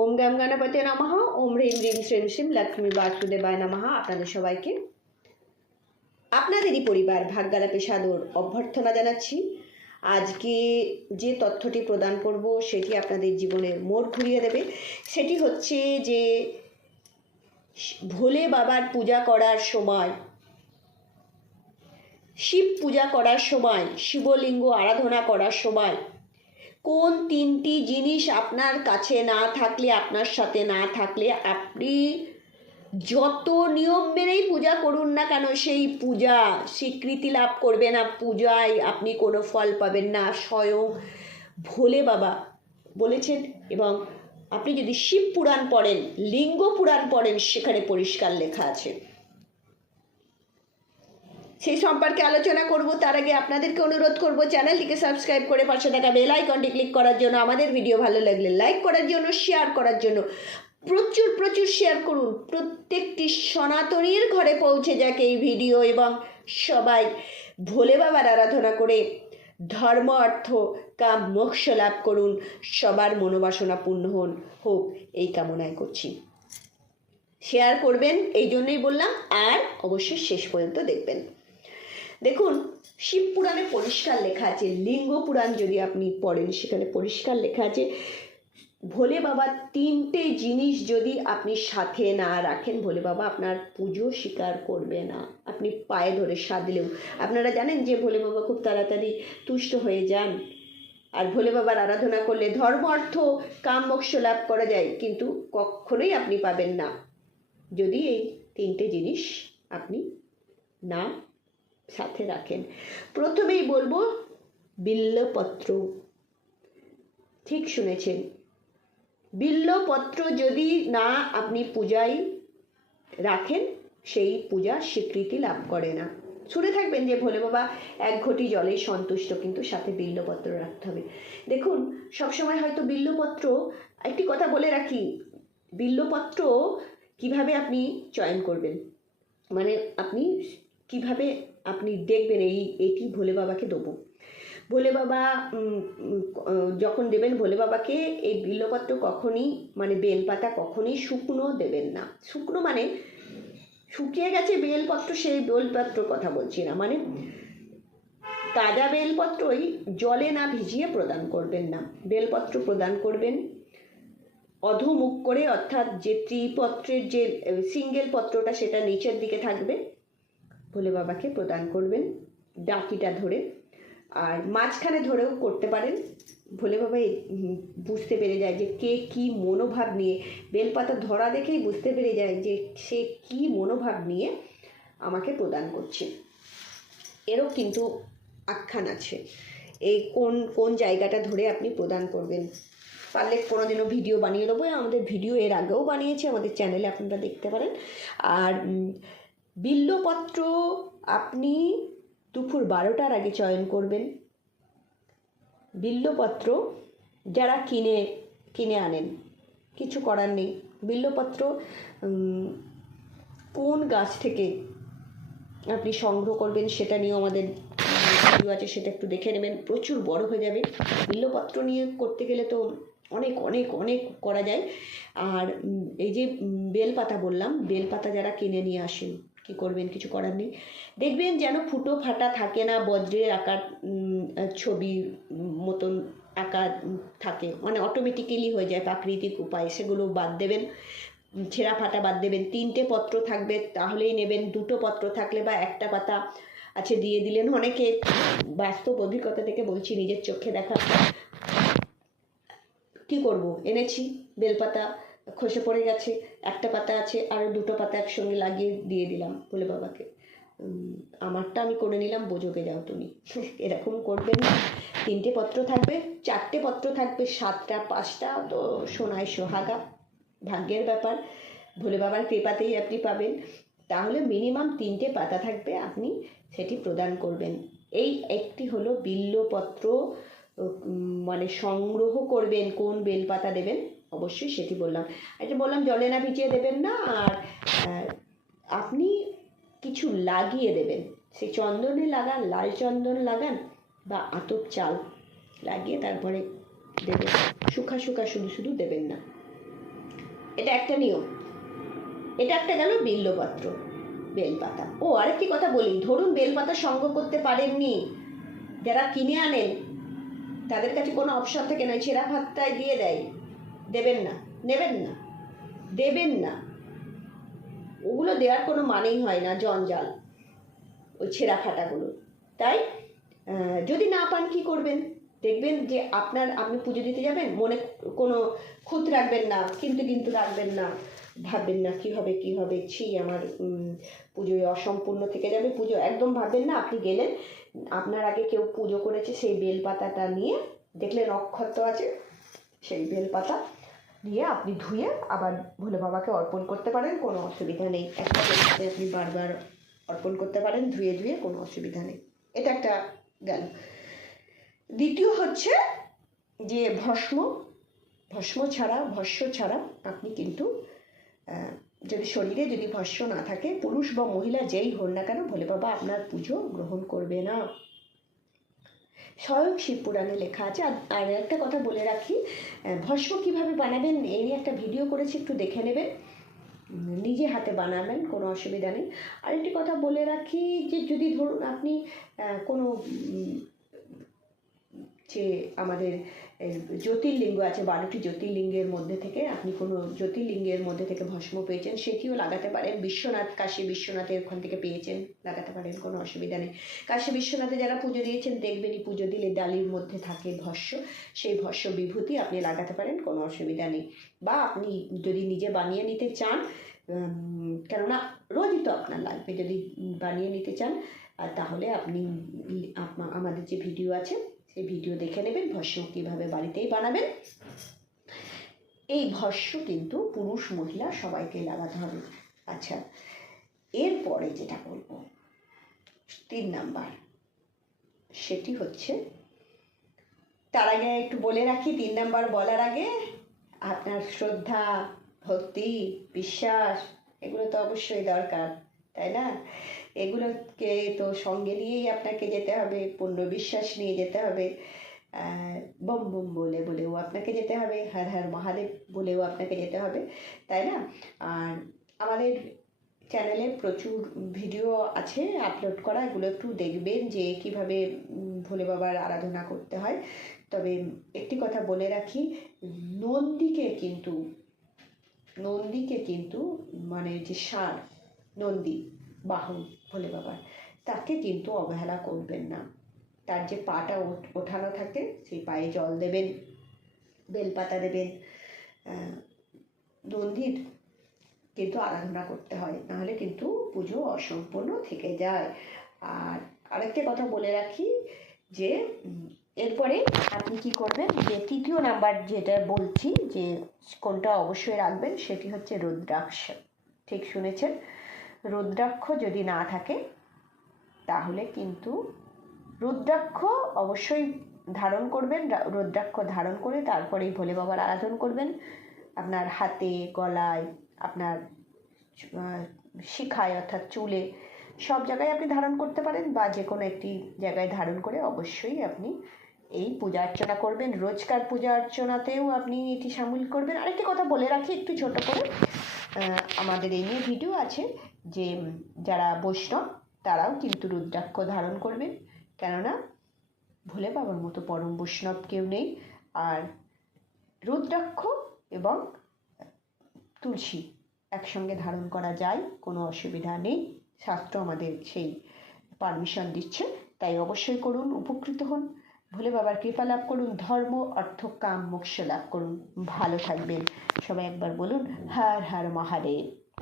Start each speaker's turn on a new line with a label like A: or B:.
A: ওম গাম গণপতি নমঃ, ওম হ্রিম রিম শ্রীম শ্রীম লক্ষ্মী বাসুদেবায় নমঃ, আপনাদের সবাইকে। আপনাদেরই পরিবার ভাগ্যালাপে সাদর অভ্যর্থনা জানাচ্ছি। আজকে যে তথ্যটি প্রদান করব, সেটি আপনাদের জীবনে মোড় ঘুরিয়ে দেবে। সেটি হচ্ছে যে, ভোলে বাবার পূজা করার সময়, শিব পূজা করার সময়, শিবলিঙ্গ আরাধনা করার সময় কোন তিনটি জিনিস আপনার কাছে না থাকলে, আপনার সাথে না থাকলে আপনি যত নিয়ম মেনেই পূজা করুন না কেন, সেই পূজা স্বীকৃতি লাভ করবে না। পূজায় আপনি কোনো ফল পাবেন না। স্বয়ং ভোলে বাবা বলেছেন এবং আপনি যদি শিব পুরাণ পড়েন, লিঙ্গ পুরাণ পড়েন, সেখানে পরিষ্কার লেখা আছে। সেই সম্পর্কে আলোচনা করব। তার আগে আপনাদেরকে অনুরোধ করব, চ্যানেলটিকে সাবস্ক্রাইব করে পাশে থাকা বেল আইকনটি ক্লিক করার জন্য, আমাদের ভিডিও ভালো লাগলে লাইক করার জন্য, শেয়ার করার জন্য। প্রচুর প্রচুর শেয়ার করুন। প্রত্যেকটি সনাতনীর ঘরে পৌঁছে যাক এই ভিডিও এবং সবাই ভোলে বাবার আরাধনা করে ধর্ম, অর্থ, কাম, মোক্ষ লাভ করুন। সবার মনোবাসনা পূর্ণ হন। হোক, এই কামনায় করছি। শেয়ার করবেন, এই জন্যই বললাম। আর অবশ্যই শেষ পর্যন্ত দেখবেন। দেখুন, শিব পুরাণে পরিষ্কার লেখা আছে, লিঙ্গ পুরাণ যদি আপনি পড়েন, সেখানে পরিষ্কার লেখা আছে, ভোলে বাবা তিনটে জিনিস যদি আপনি সাথে না রাখেন, ভোলে বাবা আপনার পুজো স্বীকার করবে না। আপনি পায়ে ধরে সাধলেও। আপনারা জানেন যে ভোলে বাবা খুব তাড়াতাড়ি তুষ্ট হয়ে যান। আর ভোলে বাবার আরাধনা করলে ধর্ম অর্থ কাম মোক্ষ লাভ করা যায়, কিন্তু কখনোই আপনি পাবেন না। যদি এই তিনটে জিনিস আপনি না সাথে রাখেন। প্রথমেই বলব, বিল্লপত্র। ঠিক শুনেছেন। বিল্লপত্র যদি না আপনি পূজায় রাখেন, সেই পূজা স্বীকৃতি লাভ করে না। শুনে থাকবেন যে ভোলে বাবা এক ঘটি জলে সন্তুষ্ট, কিন্তু সাথে বিল্লপত্র রাখতে হবে। দেখুন, সবসময় হয়তো বিল্লপত্র, একটি কথা বলে রাখি, বিল্লপত্র কীভাবে আপনি চয়ন করবেন? মানে আপনি কীভাবে আপনি দেখবেন এই এটি ভোলে বাবাকে দেবো? ভোলে বাবা যখন দেবেন ভোলে বাবাকে, এই বিল্লপত্র কখনই মানে বেলপাতা কখনই শুকনো দেবেন না। শুকনো মানে শুকিয়ে গেছে বেলপত্র, সেই বেলপত্র কথা বলছি না। মানে তাজা বেলপত্রই জলে না ভিজিয়ে প্রদান করবেন না। বেলপত্র প্রদান করবেন অধমুখ করে, অর্থাৎ যে ত্রিপত্রের যে সিঙ্গেল পত্রটা সেটা নিচের দিকে থাকবে। ভোলে বাবাকে প্রদান করবেন ডাকিটা ধরে। আর মাঝখানে ধরেও করতে পারেন। ভোলে বাবা বুঝতে পেরে যায় যে কে কি মনোভাব নিয়ে, বেলপাতা ধরা দেখেই বুঝতে পেরে যায় যে সে কি মনোভাব নিয়ে আমাকে প্রদান করছে। এরও কিন্তু আখ্যান আছে। এই কোন কোন জায়গাটা ধরে আপনি প্রদান করবেন। পারলে কোনোদিনও ভিডিও বানিয়ে দেবো। আমাদের ভিডিও এর আগেও বানিয়েছি। আমাদের চ্যানেলে আপনারা দেখতে পারেন। আর বিল্লপত্র আপনি দুপুর বারোটার আগে চয়ন করবেন। বিল্লপত্র যারা কিনে কিনে আনেন, কিছু করার নেই। বিল্লপত্র কোন গাছ থেকে আপনি সংগ্রহ করবেন সেটা নিয়েও আমাদের ভিডিও আছে, সেটা একটু দেখে নেবেন। প্রচুর বড় হয়ে যাবে। বিল্লপত্র নিয়ে করতে গেলে তো অনেক অনেক অনেক করা যায়। আর এই যে বেলপাতা বললাম, বেলপাতা যারা কিনে নিয়ে আসেন কি করবেন কিছু করার নেই। দেখবেন যেন ফুটো ফাটা থাকে না বজ্রের আকার ছবি মতন উম, থাকে। মানে অটোমেটিক্যালি হয়ে যায় প্রাকৃতিক উপায় সেগুলো বাদ দেবেন। ছেঁড়া ফাটা বাদ দেবেন। তিনটে পত্র থাকবে তাহলেই নেবেন। দুটো পত্র থাকলে বা একটা পাতা আছে দিয়ে দিলেন অনেকে। বাস্তব অভিজ্ঞতা থেকে বলছি নিজের চোখে দেখা। কি করব? এনেছি বেলপাতা। খসে পড়ে গেছে, একটা পাতা আছে আরও দুটো পাতা একসঙ্গে লাগিয়ে দিয়ে দিলাম বলে বাবাকে। আমারটা আমি করে নিলাম, বোঝোকে যাও তুমি। এরকম করবেন না। তিনটে পত্র থাকবে, চারটে পত্র থাকবে, সাতটা, পাঁচটা, তো সোনায় সোহাগা। ভাগ্যের ব্যাপার। ভোলে বাবার কৃপাতেই আপনি পাবেন। তাহলে মিনিমাম তিনটে পাতা থাকবে আপনি সেটি প্রদান করবেন। এই একটি হলো বিল্লপত্র মানে সংগ্রহ করবেন, কোন বেলপাতা দেবেন? অবশ্যই সেটি বললাম। এটা বললাম জলে না ভিজিয়ে দেবেন না, আর আপনি কিছু লাগিয়ে দেবেন। সে চন্দনে লাগান, লাল চন্দন লাগান বা আতপ চাল লাগিয়ে তারপরে দেবেন। শুকা শুকা শুধু শুধু দেবেন না। এটা একটা নিয়ম। এটা একটা গেল বিল্লপত্র, বেলপাতা। ও, আরেকটি কথা বলি। ধরুন বেলপাতা সংগ্রহ করতে পারেননি। যারা কিনে আনেন, তাদের কাছে কোনো অপশন থাকে না। ছেঁড়া ভাতটায় দিয়ে দেয়। দেবেন না, নেবেন না, দেবেন না। ওগুলো দেওয়ার কোনো মানেই হয় না জঞ্জাল, ওই ছেঁড়া ফাটাগুলো তাই যদি না পান কি করবেন? দেখবেন যে আপনার, আপনি পুজো দিতে যাবেন, মনে কোনো খুঁত রাখবেন না, কিন্তু কিন্তু রাখবেন না, ভাববেন না কী হবে কী হবে, ছি, আমার পুজোয় অসম্পূর্ণ থেকে যাবে, পুজো একদম ভাববেন না, আপনি গেলেন, আপনার আগে কেউ পুজো করেছে, সেই বেলপাতাটা নিয়ে, দেখলেন অক্ষত আছে, সেই বেলপাতা নিয়ে আপনি ধুয়ে আবার ভোলে বাবাকে অর্পণ করতে পারেন, কোনো অসুবিধা নেই। একটা আপনি বারবার অর্পণ করতে পারেন, ধুয়ে ধুয়ে কোনো অসুবিধা নেই। এটা একটা গেল। দ্বিতীয় হচ্ছে যে ভস্ম ভস্ম ছাড়া, ভস্য ছাড়া আপনি কিন্তু যদি শরীরে যদি ভস্য না থাকে, পুরুষ বা মহিলা যেই হন না কেন, ভোলে বাবা আপনার পুজো গ্রহণ করবে না। স্বয়ং শিব পুরাণে লেখা আছে। আর একটা কথা বলে রাখি ভস্ম কীভাবে বানাবেন এই নিয়ে একটা ভিডিও করেছি, একটু দেখে নেবেন। নিজে হাতে বানাবেন, কোনো অসুবিধা নেই। আরেকটি কথা বলে রাখি যে, যদি ধরুন আপনি কোনো যে আমাদের জ্যোতির্লিঙ্গ আছে, বারোটি জ্যোতির্লিঙ্গের মধ্যে থেকে আপনি কোনো জ্যোতির্লিঙ্গের মধ্যে থেকে ভস্ম পেয়েছেন, সেটিও লাগাতে পারেন। বিশ্বনাথ, কাশী বিশ্বনাথের ওখান থেকে পেয়েছেন, লাগাতে পারেন, কোনো অসুবিধা নেই। কাশী বিশ্বনাথে যারা পুজো দিয়েছেন দেখবেনই পুজো দিলে ডালির মধ্যে থাকে ভস্য সেই ভস্য বিভূতি আপনি লাগাতে পারেন, কোনো অসুবিধা নেই। বা আপনি যদি নিজে বানিয়ে নিতে চান কেননা রোজই তো আপনার লাগবে যদি বানিয়ে নিতে চান আর তাহলে আপনি আমাদের যে ভিডিও আছে সেই ভিডিও দেখে নেবেন, ভস্য কীভাবে বাড়িতেই বানাবেন। এই ভস্য কিন্তু পুরুষ মহিলা সবাইকে লাগাতে হবে। আচ্ছা এরপরে যেটা বলব, তিন নাম্বার, সেটি হচ্ছে, তার আগে একটু বলে রাখি, তিন নাম্বার বলার আগে আপনার শ্রদ্ধা, ভক্তি, বিশ্বাস, এগুলো তো অবশ্যই দরকার। তাই না? এগুলোকে তো সঙ্গে নিয়েই আপনাকে যেতে হবে পূর্ণ বিশ্বাস নিয়ে যেতে হবে। বম বম বলে বলেও আপনাকে যেতে হবে, হর হর মহাদেব বলেও আপনাকে যেতে হবে, তাই না? আর আমাদের চ্যানেলে প্রচুর ভিডিও আছে, আপলোড করা, এগুলো একটু দেখবেন যে কীভাবে ভোলে বাবার আরাধনা করতে হয়। তবে একটি কথা বলে রাখি, নন্দীকে কিন্তু নন্দীকে কিন্তু মানে যে সার নন্দী বাহন ভোলে বাবার তাকে কিন্তু অবহেলা করবেন না। তার যে পাটা ওঠ- ওঠানো থাকে, সেই পায়ে জল দেবেন, বেলপাতা দেবেন। নন্দীর কিন্তু আরাধনা করতে হয়, নাহলে কিন্তু পুজো অসম্পূর্ণ থেকে যায়। আর আরেকটা কথা বলে রাখি যে এরপরে আপনি কি করবেন, যে তৃতীয় নাম্বার যেটা বলছি, যে কোনটা অবশ্যই রাখবেন, সেটি হচ্ছে রুদ্রাক্ষ। ঠিক শুনেছেন? রুদ্রাক্ষ যদি না থাকে, তাহলে কিন্তু রুদ্রাক্ষ অবশ্যই ধারণ করবেন রুদ্রাক্ষ ধারণ করে তারপরেই ভোলে বাবার আরাধন করবেন। আপনার হাতে, গলায়, আপনার শিখায় অর্থাৎ চুলে, সব জায়গায় আপনি ধারণ করতে পারেন বা যে কোনো একটি জায়গায় ধারণ করে অবশ্যই আপনি এই পূজা অর্চনা করবেন। রোজকার পূজা অর্চনাতেও আপনি এটি সামিল করবেন। আরেকটি কথা বলে রাখি, একটু ছোট করে। আমাদের এই নিয়ে ভিডিও আছে যে যারা বৈষ্ণব, তারাও কিন্তু রুদ্রাক্ষ ধারণ করবেন কেননা, ভোলে বাবার মতো পরম বৈষ্ণব কেউ নেই। আর রুদ্রাক্ষ এবং তুলসী একসঙ্গে ধারণ করা যায়, কোনো অসুবিধা নেই। শাস্ত্র আমাদের সেই পারমিশন দিচ্ছে, তাই অবশ্যই করুন, উপকৃত হন। ভোলে বাবার কৃপা লাভ করুন, ধর্ম, অর্থ, কাম, মোক্ষ লাভ করুন। ভালো থাকবেন। সবাই একবার বলুন, হার হার মহাদেব।